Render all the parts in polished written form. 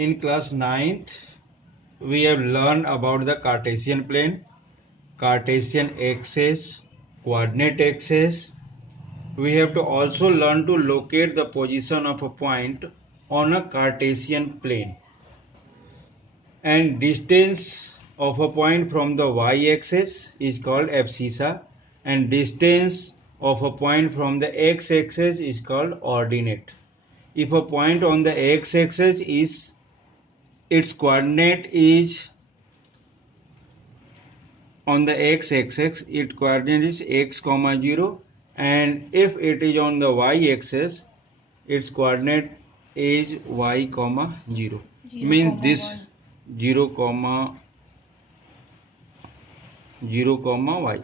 In class 9th, we have learned about the Cartesian plane, Cartesian axis, coordinate axis. We have to also learn to locate the position of a point on a Cartesian plane and distance of a point from the y-axis is called abscissa and distance of a point from the x-axis is called ordinate. If a point on the x-axis is its coordinate is on the x-axis, its coordinate is x comma 0, and if it is on the y-axis, its coordinate is y comma 0. Means this 0 comma 0 comma y.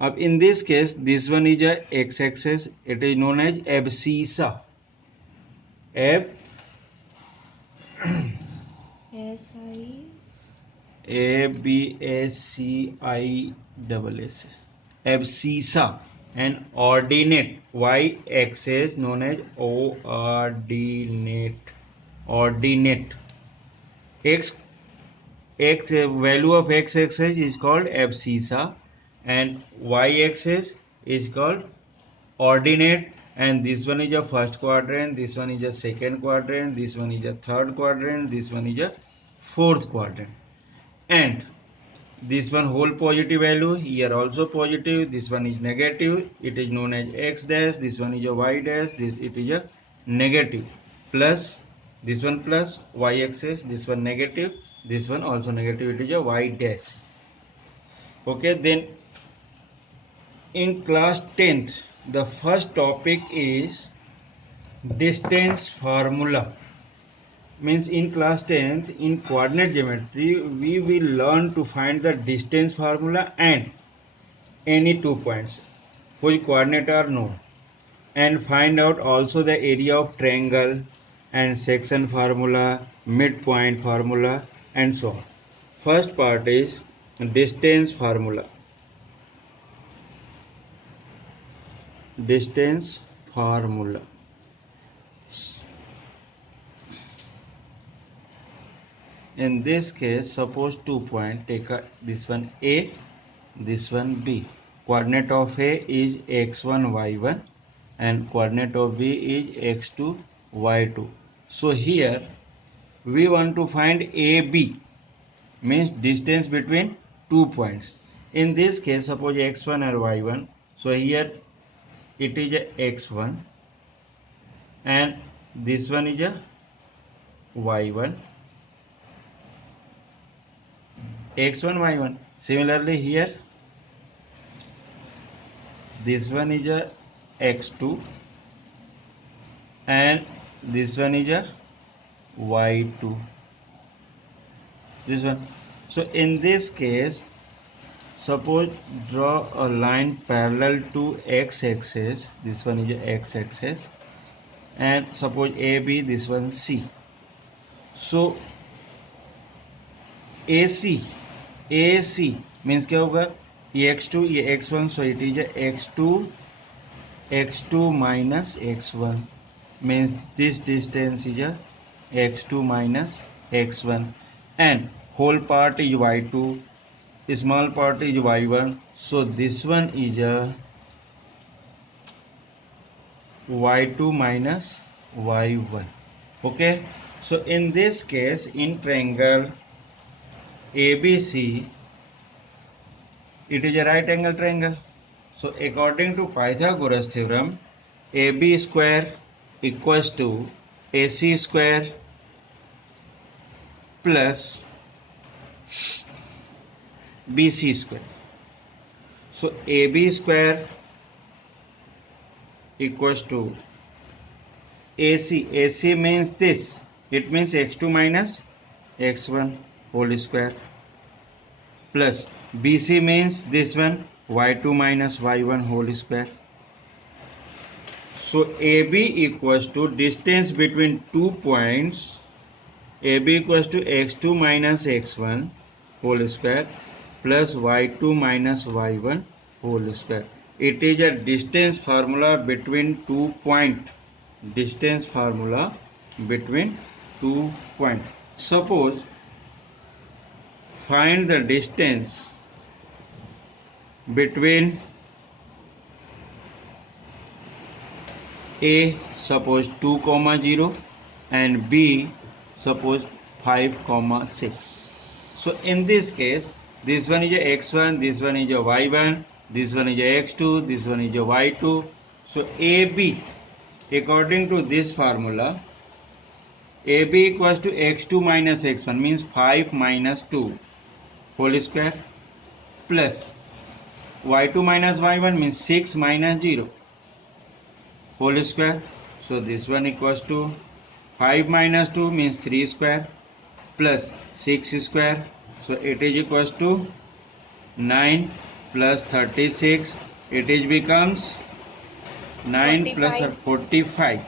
अब in this case, this one is a x-axis. It is known as abscissa. Ab S I A B S C I double S. Abscissa. And ordinate y-axis known as ordinate. Ordinate. X value of x-axis is called abscissa and y-axis is called ordinate, and this one is a first quadrant, this one is a second quadrant, this one is a third quadrant, this one is a fourth quadrant, and this one whole positive value, here also positive, this one is negative, it is known as x dash, this one is a y dash, it is a negative, plus this one plus y-axis, this one negative, this one also negative, it is a y dash. Okay, then in class 10th, the first topic is distance formula. Means in class 10th, in coordinate geometry, we will learn to find the distance formula and any 2 points whose coordinate are known, and find out also the area of triangle and section formula, midpoint formula, and so on. First part is distance formula. Distance formula. In this case, suppose 2 points, take this one A, this one B. Coordinate of A is x1, y1 and coordinate of B is x2, y2. So here we want to find AB, means distance between 2 points. In this case, suppose x1 and y1. So here it is a x1 and this one is a y1. x1 y1. Similarly here this one is a x2 and this one is a y2, this one. So in this case, suppose draw a line parallel to x-axis, this one is a x-axis, and suppose AB, this one C. So AC means क्या होगा, ये x2 ये x1, so it is a x2 minus x1, means this distance is a x2 minus x1, and whole part is y2, small part is y1, so this one is a y2 minus y1. Okay, so in this case, in triangle ABC, it is a right angle triangle. So according to Pythagoras theorem, AB square equals to AC square plus BC square. So AB square equals to AC means this, it means x2 minus x1 whole square, plus BC means this one, y2 minus y1 whole square. So AB equals to distance between 2 points, AB equals to x2 minus x1 whole square plus y2 minus y1 whole square. It is a distance formula between 2 points. Distance formula between 2 point. Suppose find the distance between A suppose 2, 0 and B suppose 5, 6. So in this case, this one is a x1, this one is a y1, this one is a x2, this one is a y2. So AB, according to this formula, AB equals to x2 minus x1 means 5 minus 2 whole square plus y2 minus y1 means 6 minus 0 whole square. So this one equals to 5 minus 2 means 3 square plus 6 square. So it is equals to 9 plus 36. It is becomes 9 plus 45.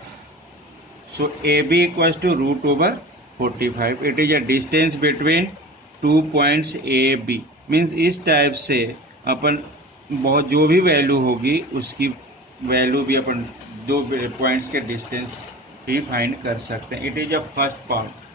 So AB equals to root over 45. It is a distance between 2 points AB. Means इस type से अपन बहुत जो भी value होगी उसकी value भी अपन दो points के डिस्टेंस भी फाइंड कर सकते हैं. It is a first part.